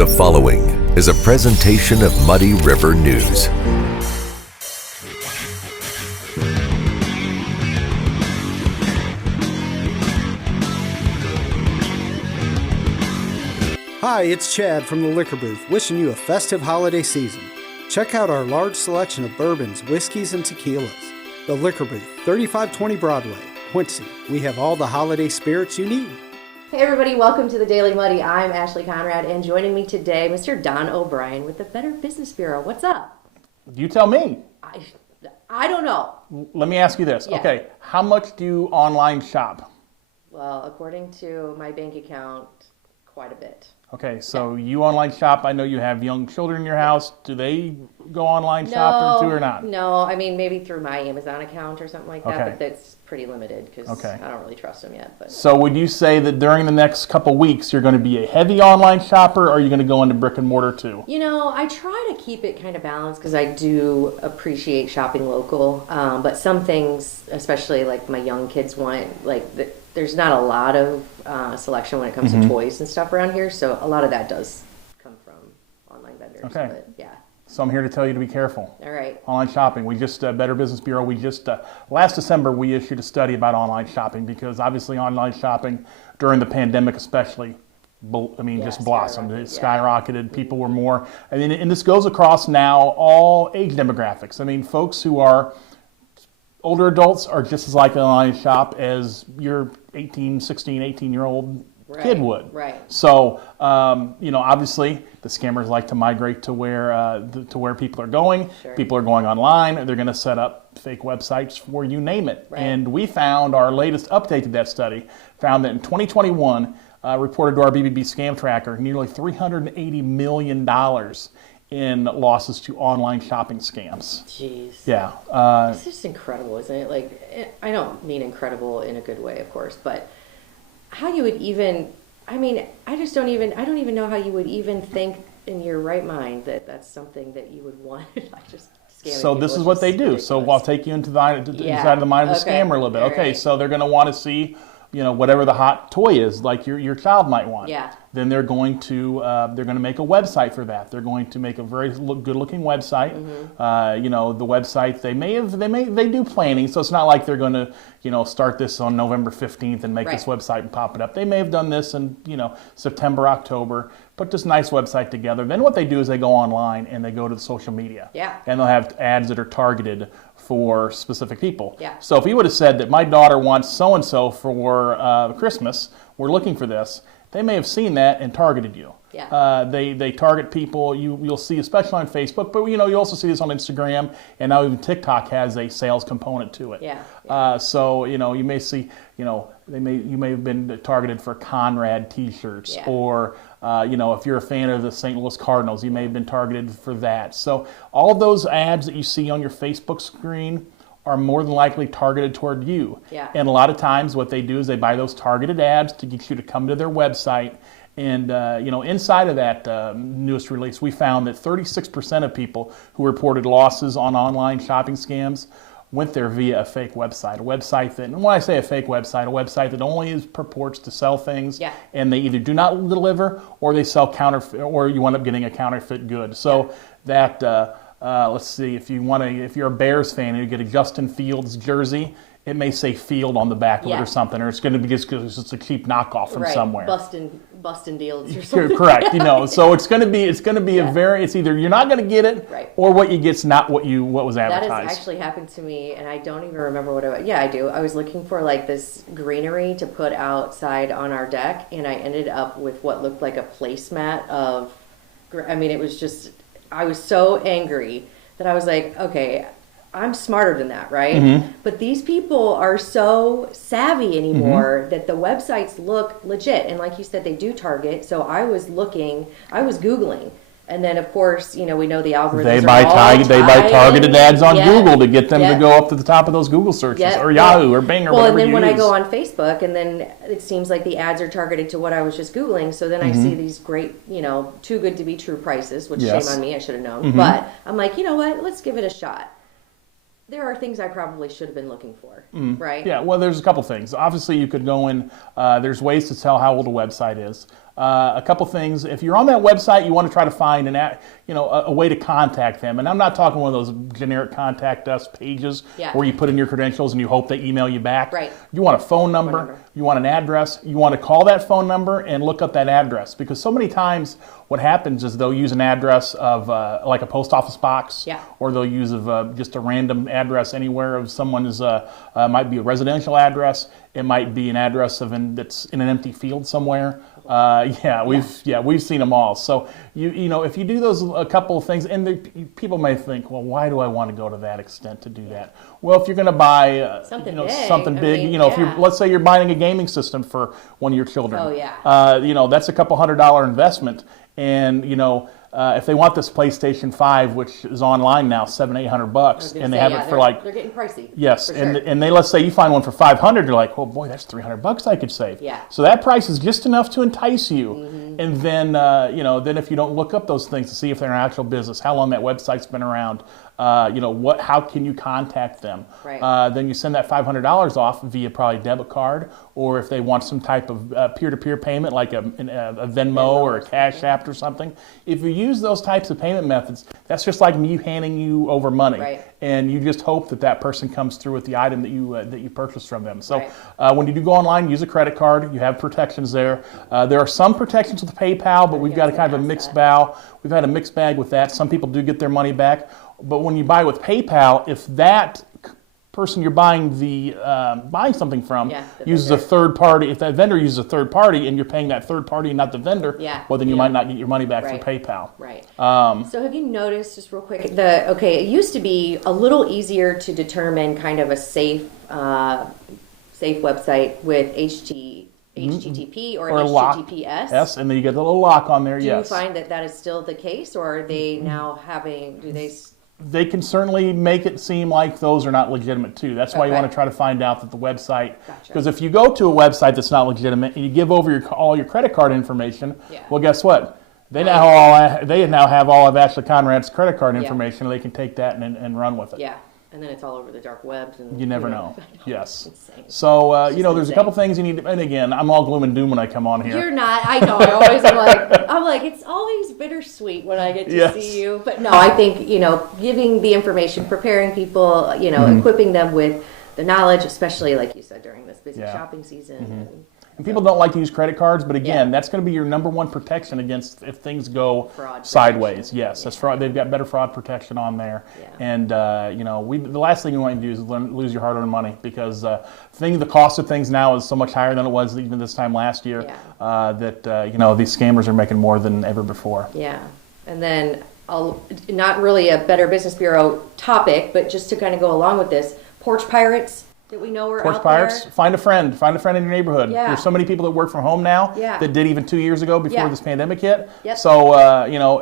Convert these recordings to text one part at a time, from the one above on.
The following is a presentation of Muddy River News. Hi, it's Chad from the Liquor Booth, wishing you a festive holiday season. Check out our large selection of bourbons, whiskeys, and tequilas. The Liquor Booth, 3520 Broadway, Quincy. We have all the holiday spirits you need. Hey everybody, welcome to the Daily Muddy. I'm Ashley Conrad, and joining me today, Mr. Don O'Brien with the Better Business Bureau. What's up? You tell me. I don't know. Let me ask you this. Yeah. Okay, how much do you online shop? Well, according to my bank account, quite a bit. Okay, so you online shop. I know you have young children in your house. Do they go online shopping too or not? No, I mean maybe through my Amazon account or something like that, Okay. but that's pretty limited because I don't really trust them yet. But So would you say that during the next couple weeks you're going to be a heavy online shopper, or are you going to go into brick and mortar too? you know, I try to keep it kind of balanced because I do appreciate shopping local, but some things, especially like my young kids want, there's not a lot of selection when it comes to toys and stuff around here, so a lot of that does come from online vendors. Okay. But yeah. So I'm here to tell you to be careful. All right. Online shopping. We just, Better Business Bureau, last December we issued a study about online shopping because obviously online shopping during the pandemic especially, just blossomed. It skyrocketed. People were more, and this goes across now all age demographics. I mean, folks who are older adults are just as likely to online shop as your 16, 18-year-old kid would. Right. So, obviously the scammers like to migrate to where people are going. Sure. People People are going online. They're going to set up fake websites for you name it. Right. And we found our latest update to that study found that in 2021, reported to our BBB scam tracker, nearly $380 million in losses to online shopping scams. Jeez. Yeah. It's just incredible, isn't it? Like, I don't mean incredible in a good way, of course, but how you would even, I don't even know how you would even think in your right mind that that's something that you would want. Just scamming So people this is is what just they do. ridiculous. So I'll take you into inside of the mind of the Okay. scammer a little bit. All Okay, right. so they're going to want to see, whatever the hot toy is, like your child might want. Yeah. Then they're going to make a website for that. They're going to make a very good-looking website. Mm-hmm. The website they do planning, so it's not like they're going to start this on November 15th and make this Right. website and pop it up. They may have done this in September, October. Put this nice website together. Then what they do is they go online and they go to the social media. Yeah. And they'll have ads that are targeted for specific people. Yeah. So if you would have said that my daughter wants so-and-so for Christmas, we're looking for this, they may have seen that and targeted you. Yeah. They target people. You'll see, especially on Facebook, but you also see this on Instagram, and now even TikTok has a sales component to it. Yeah. So you may see, you may have been targeted for Conrad T-shirts, Yeah. or if you're a fan of the St. Louis Cardinals, you may have been targeted for that. So all of those ads that you see on your Facebook screen are more than likely targeted toward you. Yeah. And a lot of times what they do is they buy those targeted ads to get you to come to their website. And, inside of that newest release, we found that 36% of people who reported losses on online shopping scams went there via a fake website. A website that, and when I say a fake website, a website that only purports to sell things, Yeah. and they either do not deliver or they sell counterfeit, or you end up getting a counterfeit good. So that, let's see, if you're a Bears fan and you get a Justin Fields jersey, it may say Field on the back of it Yeah. or something, or it's going to be just because it's a cheap knockoff from Right. somewhere. Bustin' deals or something. Correct. So it's going to be Yeah. it's either you're not going to get it, Right. or what you get's not what was That advertised. has actually happened to me, and I don't even remember what it was. Yeah, I do. I was looking for this greenery to put outside on our deck, and I ended up with what looked like a placemat of, it was just, I was so angry that I was like, okay, I'm smarter than that, right? Mm-hmm. But these people are so savvy anymore that the websites look legit. And like you said, they do target. So I was Googling. And then, of course, we know the algorithms They are buy all targeted ads on Yeah. Google to get them Yeah. to go up to the top of those Google searches, Yeah. or Yahoo, or Bing, or well, whatever and then you when use. I go on Facebook, and then it seems like the ads are targeted to what I was just Googling. So then I see these great, too good to be true prices, which Yes. shame on me, I should have known. But I'm like, you know what? Let's give it a shot. There are things I probably should have been looking for, right? Yeah, well, there's a couple things. Obviously, you could go in, there's ways to tell how old a website is. A couple things. If you're on that website, you want to try to find a way to contact them. And I'm not talking one of those generic contact us pages where you put in your credentials and you hope they email you back. Right. You want a phone number, you want an address, you want to call that phone number and look up that address, because so many times what happens is they'll use an address of like a post office box, or they'll use just a random address anywhere of someone's, might be a residential address, it might be an address that's in an empty field somewhere. We've seen them all. So if you do those a couple of things, and people may think, well, why do I want to go to that extent to do that? Well, if you're going to buy something big, if you're, let's say you're buying a gaming system for one of your children, that's a couple $100 investment, and if they want this PlayStation 5, which is online now, $700-800, and they have it for they're getting pricey. Yes, for sure. and they, let's say you find one for $500, you're like, oh boy, that's $300 I could save. Yeah. So that price is just enough to entice you, and then then if you don't look up those things to see if they're an actual business, how long that website's been around, how can you contact them? Right. Then you send that $500 off via probably debit card, or if they want some type of peer-to-peer payment like a Venmo or a Cash App or something. If you use those types of payment methods, that's just like me handing you over money, and you just hope that person comes through with the item that you purchased from them. So when you do go online, use a credit card. You have protections there. There are some protections with PayPal, but we've got a kind of a mixed bag. We've had a mixed bag with that. Some people do get their money back. But when you buy with PayPal, if that person you're buying buying something from uses a third party, if that vendor uses a third party and you're paying that third party and not the vendor, well, then you might not get your money back from PayPal. Right. So have you noticed, just real quick, it used to be a little easier to determine kind of a safe website with HTTP or HTTPS. Yes, and then you get a little lock on there. Do you find that is still the case, or are they now They can certainly make it seem like those are not legitimate too. That's why you want to try to find out that the website, because if you go to a website that's not legitimate and you give over all your credit card information, well, guess what? They now have all of Ashley Conrad's credit card information, and they can take that and run with it. Yeah. And then it's all over the dark webs. And you never know. Yes. So, there's a couple things you need to, and again, I'm all gloom and doom when I come on here. You're not. I know. I'm like, it's always bittersweet when I get to see you. But no, I think, giving the information, preparing people, equipping them with the knowledge, especially like you said, during this busy shopping season. And people don't like to use credit cards, but again, that's going to be your number one protection against if things go sideways. Yes, that's fraud. They've got better fraud protection on there. And the last thing you want to do is lose your hard-earned money, because the cost of things now is so much higher than it was even this time last year. That these scammers are making more than ever before. Yeah, and then not really a Better Business Bureau topic, but just to kind of go along with this, porch pirates. That we know are out pirates, there. Find a friend in your neighborhood. There's so many people that work from home now that did even 2 years ago before this pandemic hit. So,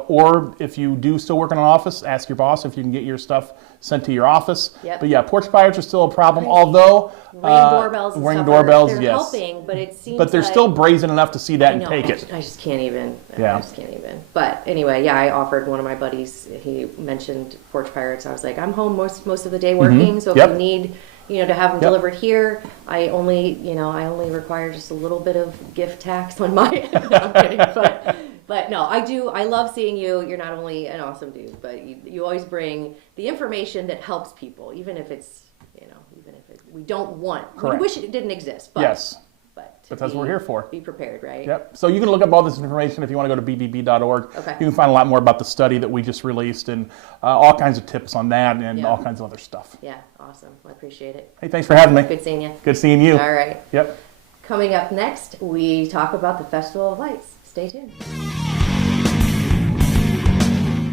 or if you do still work in an office, ask your boss if you can get your stuff sent to your office. But porch pirates are still a problem, although ring doorbells they're yes. helping, but it seems but they're still brazen enough to see that and take it. I just can't even. I just can't even. But anyway, I offered one of my buddies, he mentioned porch pirates. I was like, I'm home most of the day working, so if you need to have them delivered here, I only require just a little bit of gift tax on my end. No, I'm kidding, but no, I love seeing you. You're not only an awesome dude, but you always bring the information that helps people, even if it's, we don't want, we wish it didn't exist, but but that's what we're here for. Be prepared, right? Yep. So you can look up all this information if you want to go to bbb.org. Okay. You can find a lot more about the study that we just released and all kinds of tips on that and all kinds of other stuff. Yeah, awesome. I appreciate it. Hey, thanks for having me. Good seeing you. Good seeing you. All right. Yep. Coming up next, we talk about the Festival of Lights. Stay tuned.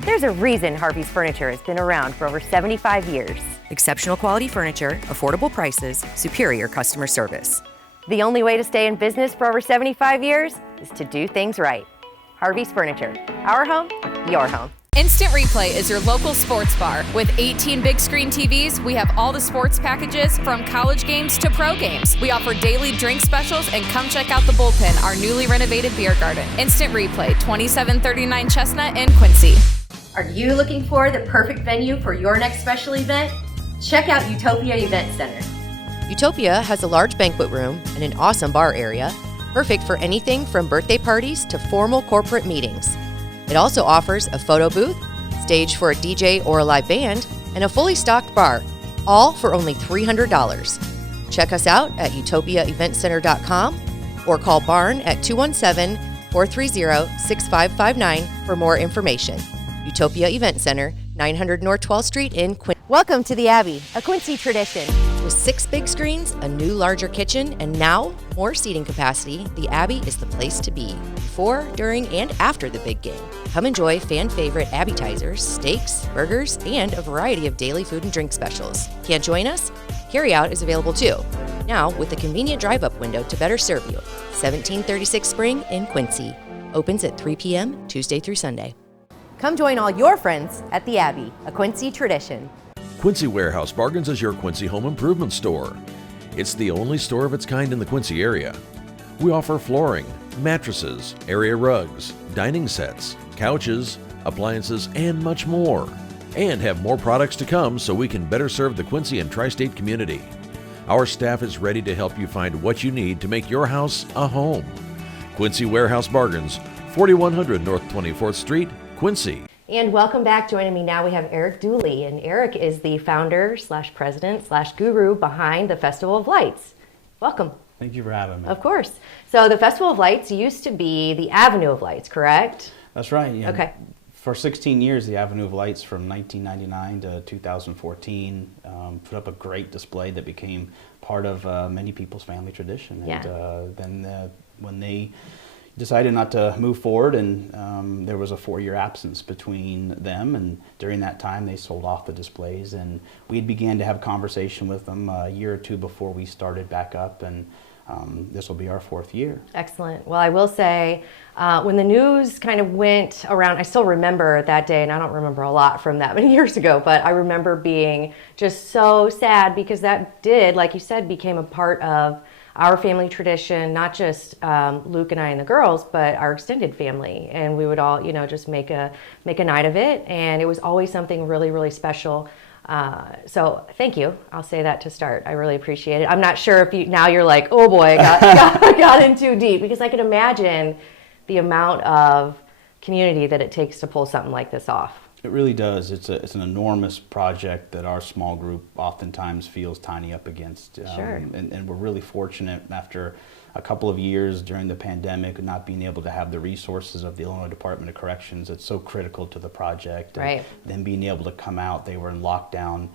There's a reason Harvey's Furniture has been around for over 75 years. Exceptional quality furniture, affordable prices, superior customer service. The only way to stay in business for over 75 years is to do things right. Harvey's Furniture. Our home, your home. Instant Replay is your local sports bar. With 18 big screen TVs, we have all the sports packages from college games to pro games. We offer daily drink specials, and come check out the Bullpen, our newly renovated beer garden. Instant Replay, 2739 Chestnut in Quincy. Are you looking for the perfect venue for your next special event? Check out Utopia Event Center. Utopia has a large banquet room and an awesome bar area. perfect for anything from birthday parties to formal corporate meetings. It also offers a photo booth, stage for a DJ or a live band, and a fully stocked bar, all for only $300. Check us out at utopiaeventcenter.com or call Barn at 217-430-6559 for more information. Utopia Event Center, 900 North 12th Street in Quincy. Welcome to the Abbey, a Quincy tradition. With 6 big screens, a new larger kitchen, and now more seating capacity, the Abbey is the place to be before, during, and after the big game. Come enjoy fan favorite appetizers, steaks, burgers, and a variety of daily food and drink specials. Can't join us? Carryout is available too. Now with a convenient drive-up window to better serve you. 1736 Spring in Quincy. Opens at 3 p.m. Tuesday through Sunday. Come join all your friends at the Abbey, a Quincy tradition. Quincy Warehouse Bargains is your Quincy home improvement store. It's the only store of its kind in the Quincy area. We offer flooring, mattresses, area rugs, dining sets, couches, appliances, and much more. And have more products to come so we can better serve the Quincy and tri-state community. Our staff is ready to help you find what you need to make your house a home. Quincy Warehouse Bargains, 4100 North 24th Street, Quincy. And welcome back. Joining me now, we have Eric Dooley. And Eric is the founder / president / guru behind the Festival of Lights. Welcome. Thank you for having me. Of course. So the Festival of Lights used to be the Avenue of Lights, correct? That's right. Yeah. Okay. For 16 years, the Avenue of Lights from 1999 to 2014 put up a great display that became part of many people's family tradition. Yeah. And then when they decided not to move forward, and there was a 4-year absence between them, and during that time they sold off the displays, and we began to have conversation with them a year or two before we started back up, and this will be our 4th year. Excellent. Well, I will say, when the news kind of went around, I still remember that day, and I don't remember a lot from that many years ago, but I remember being just so sad because that did, like you said, became a part of our family tradition, not just Luke and I and the girls, but our extended family. And we would all, just make a night of it. And it was always something really, really special. So thank you. I'll say that to start. I really appreciate it. I'm not sure if now you're like, oh boy, got in too deep, because I can imagine the amount of community that it takes to pull something like this off. It really does. It's an enormous project that our small group oftentimes feels tiny up against. Sure. And we're really fortunate after a couple of years during the pandemic not being able to have the resources of the Illinois Department of Corrections. It's so critical to the project. And right. then being able to come out, they were in lockdown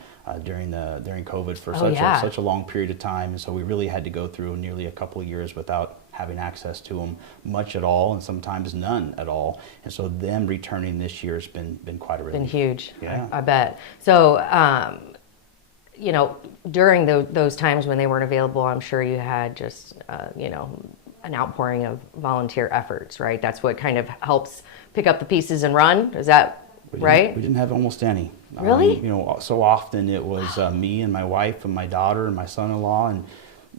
during COVID for such a long period of time. And so we really had to go through nearly a couple of years without having access to them much at all, and sometimes none at all. And so them returning this year has been quite a relief. Been huge. Yeah. I bet. So, during those times when they weren't available, I'm sure you had just, an outpouring of volunteer efforts, right? That's what kind of helps pick up the pieces and run. Is that right? We didn't have almost any. Really? So often it was me and my wife and my daughter and my son-in-law, and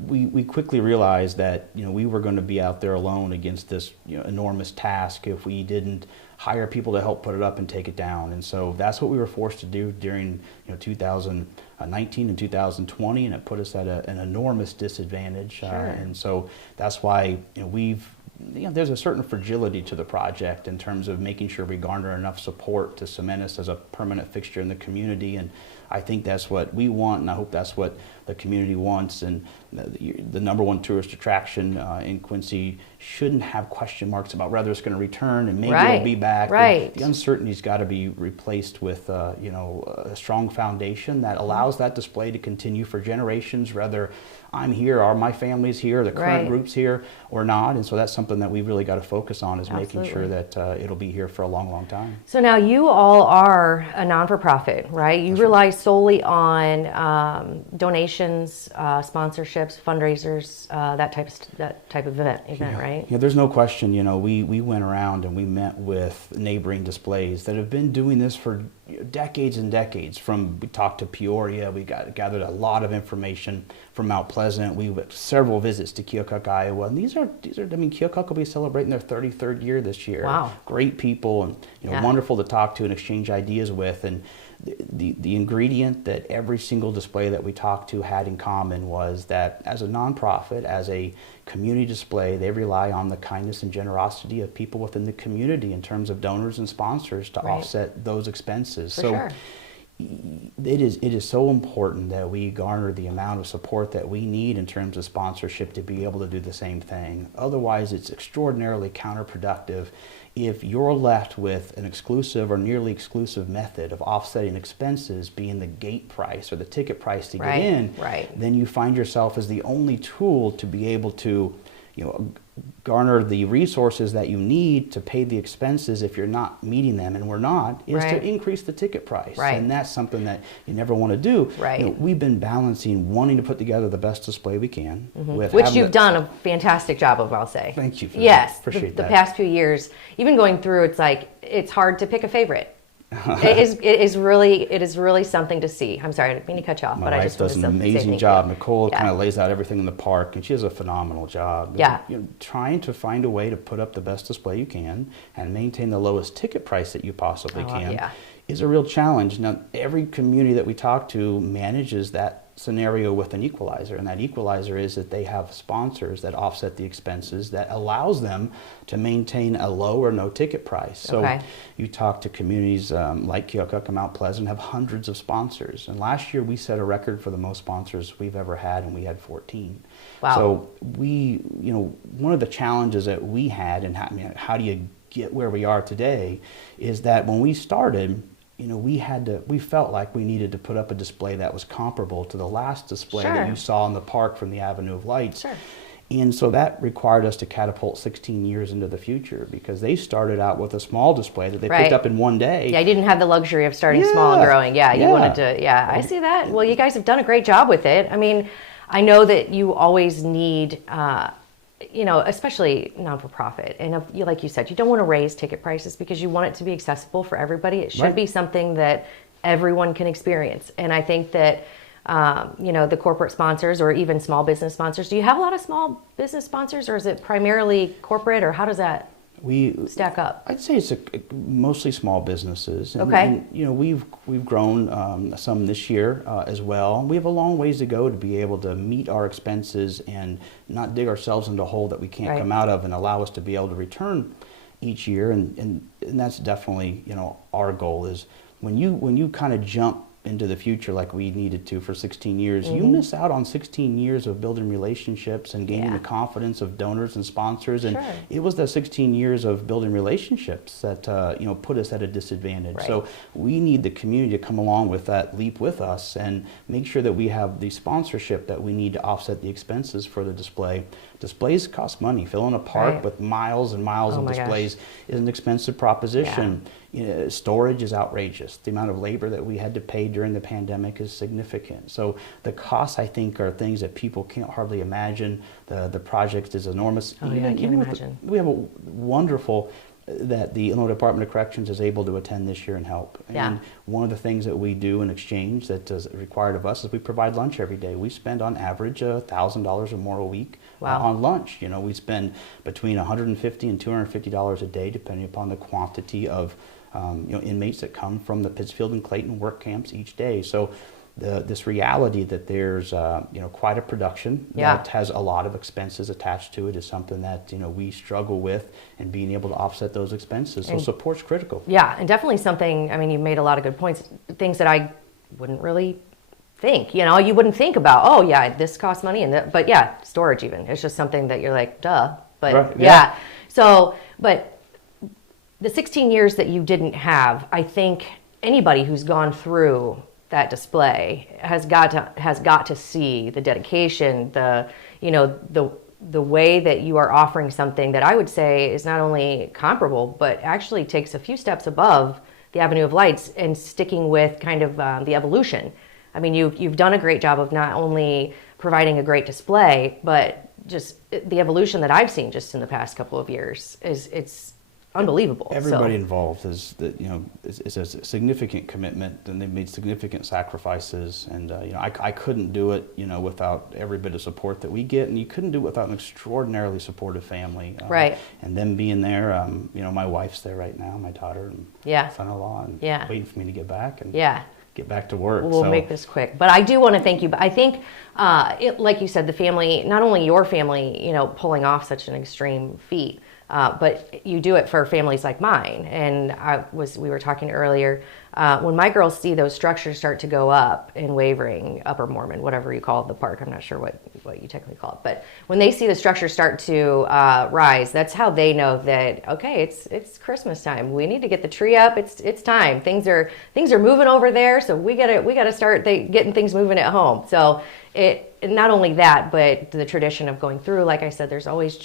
we quickly realized that we were going to be out there alone against this enormous task if we didn't hire people to help put it up and take it down. And so that's what we were forced to do during 2019 and 2020, and it put us at an enormous disadvantage. Sure. And so that's why there's a certain fragility to the project in terms of making sure we garner enough support to cement us as a permanent fixture in the community. And I think that's what we want, and I hope that's what the community wants. And the number one tourist attraction in Quincy shouldn't have question marks about whether it's going to return and maybe it'll be back. Right. The uncertainty's got to be replaced with a strong foundation that allows that display to continue for generations, whether I'm here or my family's here, the current group's here or not. And so that's something that we really got to focus on, is making sure that it'll be here for a long, long time. So now you all are a non-for-profit, right? You rely solely on donations, sponsorships, fundraisers, that type of event, right? Yeah, there's no question. We went around and we met with neighboring displays that have been doing this for decades and decades. We talked to Peoria, we gathered a lot of information from Mount Pleasant. We had several visits to Keokuk, Iowa, and these are. Keokuk will be celebrating their 33rd year this year. Wow. Great people, and wonderful to talk to and exchange ideas with. And the ingredient that every single display that we talked to had in common was that as a nonprofit, as a community display, they rely on the kindness and generosity of people within the community in terms of donors and sponsors to Right. offset those expenses. For So sure. it is so important that we garner the amount of support that we need in terms of sponsorship to be able to do the same thing. Otherwise, it's extraordinarily counterproductive if you're left with an exclusive or nearly exclusive method of offsetting expenses being the gate price or the ticket price to Right, get in. right. Then you find yourself as the only tool to be able to, garner the resources that you need to pay the expenses if you're not meeting them, and we're not, is Right. to increase the ticket price. Right. And that's something that you never want to do. Right. We've been balancing wanting to put together the best display we can with Which having you've done a fantastic job of, I'll say. Thank you for that. Yes, Appreciate the that. past few years, even going through, it's like it's hard to pick a favorite. it is really something to see. I'm sorry, I didn't mean to cut you off, My but I wife just does an wanted to say amazing thank job. you. Nicole Yeah. kind of lays out everything in the park, and she does a phenomenal job. Yeah. Trying to find a way to put up the best display you can and maintain the lowest ticket price that you possibly can yeah. is a real challenge. Now, every community that we talk to manages that scenario with an equalizer, and that equalizer is that they have sponsors that offset the expenses that allows them to maintain a low or no ticket price. So Okay. you talk to communities like Keokuk and Mount Pleasant have hundreds of sponsors, and last year we set a record for the most sponsors we've ever had, and we had 14. Wow. So one of the challenges that we had, and how do you get where we are today, is that when we started, we felt like we needed to put up a display that was comparable to the last display Sure. that you saw in the park from the Avenue of Lights. Sure. And so that required us to catapult 16 years into the future, because they started out with a small display that they Right. picked up in one day. Yeah, you didn't have the luxury of starting small and Yeah. growing. Yeah, you Yeah. wanted to, I see that. Well, you guys have done a great job with it. I mean, I know that you always need, especially non-for-profit. And like you said, you don't want to raise ticket prices because you want it to be accessible for everybody. It should Right. be something that everyone can experience. And I think that, the corporate sponsors or even small business sponsors, do you have a lot of small business sponsors, or is it primarily corporate, or how does that stack up? I'd say it's mostly small businesses. And, Okay. and, we've grown some this year as well. We have a long ways to go to be able to meet our expenses and not dig ourselves into a hole that we can't Right. come out of, and allow us to be able to return each year. And that's definitely our goal is when you kind of jump into the future like we needed to for 16 years, you miss out on 16 years of building relationships and gaining Yeah. the confidence of donors and sponsors. And Sure. it was the 16 years of building relationships that put us at a disadvantage. Right. So we need the community to come along with that leap with us and make sure that we have the sponsorship that we need to offset the expenses for the display. Displays cost money. Filling a park Right. with miles and miles Oh of my gosh. displays is an expensive proposition. Storage is outrageous. The amount of labor that we had to pay during the pandemic is significant. So the costs, I think, are things that people can't hardly imagine. The project is enormous. Oh, yeah, I can't imagine. We have a wonderful that the Illinois Department of Corrections is able to attend this year and help. Yeah. And one of the things that we do in exchange that is required of us is we provide lunch every day. We spend on average $1,000 or more a week Wow. on lunch. We spend between $150 and $250 a day, depending upon the quantity of inmates that come from the Pittsfield and Clayton work camps each day. So this reality that there's quite a production Yeah. that has a lot of expenses attached to it is something that we struggle with, and being able to offset those expenses. So support's critical. Yeah, and definitely something, I mean, you made a lot of good points, things that I wouldn't really think, you wouldn't think about, oh yeah, this costs money, but yeah, storage even, it's just something that you're like, duh, but Right, yeah. yeah. So, but the 16 years that you didn't have, I think anybody who's gone through that display has got to see the dedication, the way that you are offering something that I would say is not only comparable, but actually takes a few steps above the Avenue of Lights and sticking with kind of the evolution. I mean, you've done a great job of not only providing a great display, but just the evolution that I've seen just in the past couple of years is unbelievable. Everybody So, involved is a significant commitment, and they've made significant sacrifices. And I couldn't do it, without every bit of support that we get, and you couldn't do it without an extraordinarily supportive family. Right. And them being there, my wife's there right now, my daughter and son-in-law, and waiting for me to get back and get back to work. We'll make this quick, but I do want to thank you. But I think, like you said, the family, not only your family, pulling off such an extreme feat. But you do it for families like mine. And we were talking earlier, when my girls see those structures start to go up in Wavering, Upper Mormon, whatever you call the park, I'm not sure what you technically call it, but when they see the structures start to rise, that's how they know that, okay, it's Christmas time. We need to get the tree up. It's time. Things are moving over there, so we gotta start getting things moving at home. So not only that, but the tradition of going through, like I said, there's always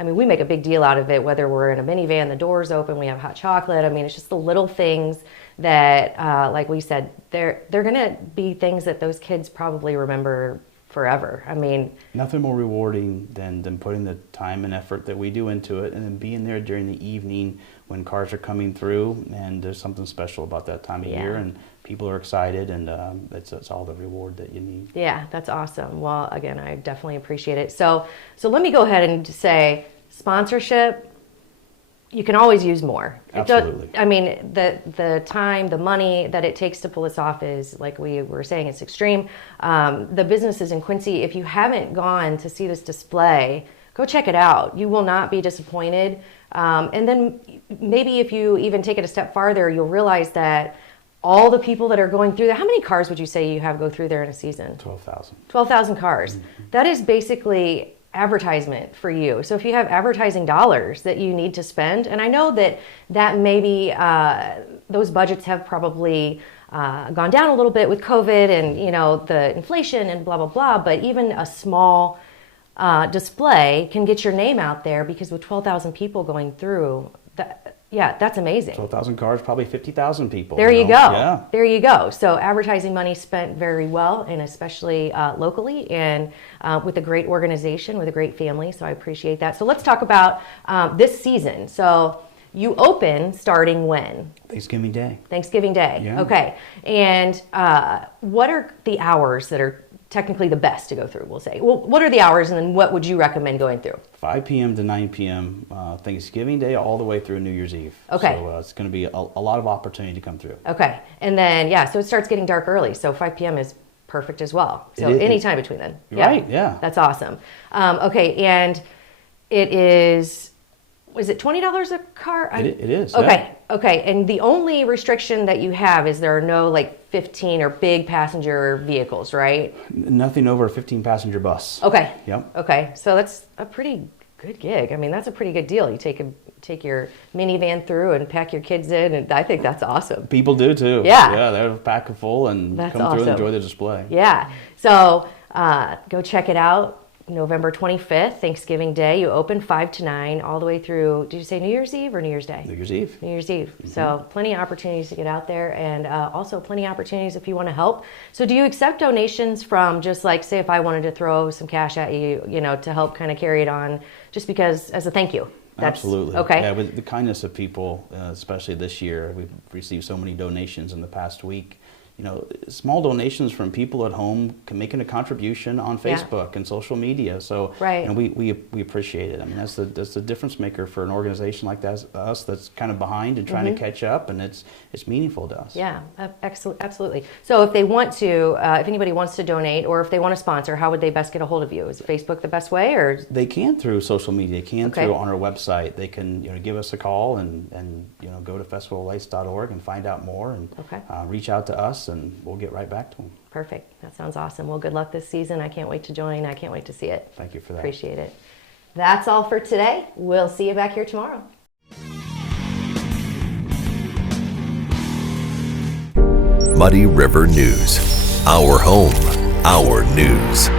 we make a big deal out of it, whether we're in a minivan, the door's open, we have hot chocolate. It's just the little things that, like we said, they're going to be things that those kids probably remember forever. Nothing more rewarding than putting the time and effort that we do into it, and then being there during the evening when cars are coming through, and there's something special about that time of year, and people are excited, and it's all the reward that you need. Yeah, that's awesome. Well, again, I definitely appreciate it. So let me go ahead and say, sponsorship, you can always use more. Absolutely. The time, the money that it takes to pull this off is, like we were saying, it's extreme. The businesses in Quincy, if you haven't gone to see this display, go check it out. You will not be disappointed. And then maybe if you even take it a step farther, you'll realize that all the people that are going through there, how many cars would you say you have go through there in a season? 12,000. 12,000 cars. Mm-hmm. That is basically advertisement for you. So if you have advertising dollars that you need to spend, and I know that maybe those budgets have probably gone down a little bit with COVID and the inflation and blah, blah, blah, but even a small display can get your name out there, because with 12,000 people going through, that's amazing. 12,000 cars, probably 50,000 people. There you go. Yeah. There you go. So advertising money spent very well, and especially locally, and with a great organization, with a great family. So I appreciate that. So let's talk about this season. So you open starting when? Thanksgiving Day. Thanksgiving Day. Yeah. Okay. And what are the hours that are technically the best to go through, we'll say? Well, what are the hours, and then what would you recommend going through? 5 p.m. to 9 p.m. Thanksgiving Day all the way through New Year's Eve. Okay. So it's going to be a lot of opportunity to come through. Okay. And then, so it starts getting dark early, so 5 p.m. is perfect as well. So any time between then. Right, yeah. That's awesome. Okay, and it is it $20 a car? It is. Okay, yeah. Okay. And the only restriction that you have is there are no 15 or big passenger vehicles, right? Nothing over a 15-passenger bus. Okay. Yep. Okay, so that's a pretty good gig. That's a pretty good deal. You take your minivan through and pack your kids in, and I think that's awesome. People do too. Yeah. Yeah, they're packed full and That's come through and awesome. enjoy the display. Yeah. So go check it out. November 25th, Thanksgiving Day. You open 5 to 9 all the way through, did you say New Year's Eve or New Year's Day? New Year's Eve. New Year's Eve. Mm-hmm. So plenty of opportunities to get out there, and also plenty of opportunities if you want to help. So do you accept donations from, just say if I wanted to throw some cash at you, to help kind of carry it on, just because as a thank you? Absolutely. Okay. Yeah, with the kindness of people, especially this year, we've received so many donations in the past week. Small donations from people at home can make a contribution on Facebook and social media. So, right. we appreciate it. That's the difference maker for an organization like us that's kind of behind and trying to catch up, and it's meaningful to us. Yeah, absolutely. So if they want to, if anybody wants to donate, or if they want to sponsor, how would they best get a hold of you? Is Facebook the best way, or? They can through social media. They can through on our website. They can give us a call and go to festivallights.org and find out more, and reach out to us, and we'll get right back to them. Perfect. That sounds awesome. Well, good luck this season. I can't wait to join. I can't wait to see it. Thank you for that. Appreciate it. That's all for today. We'll see you back here tomorrow. Muddy River News. Our home, our news.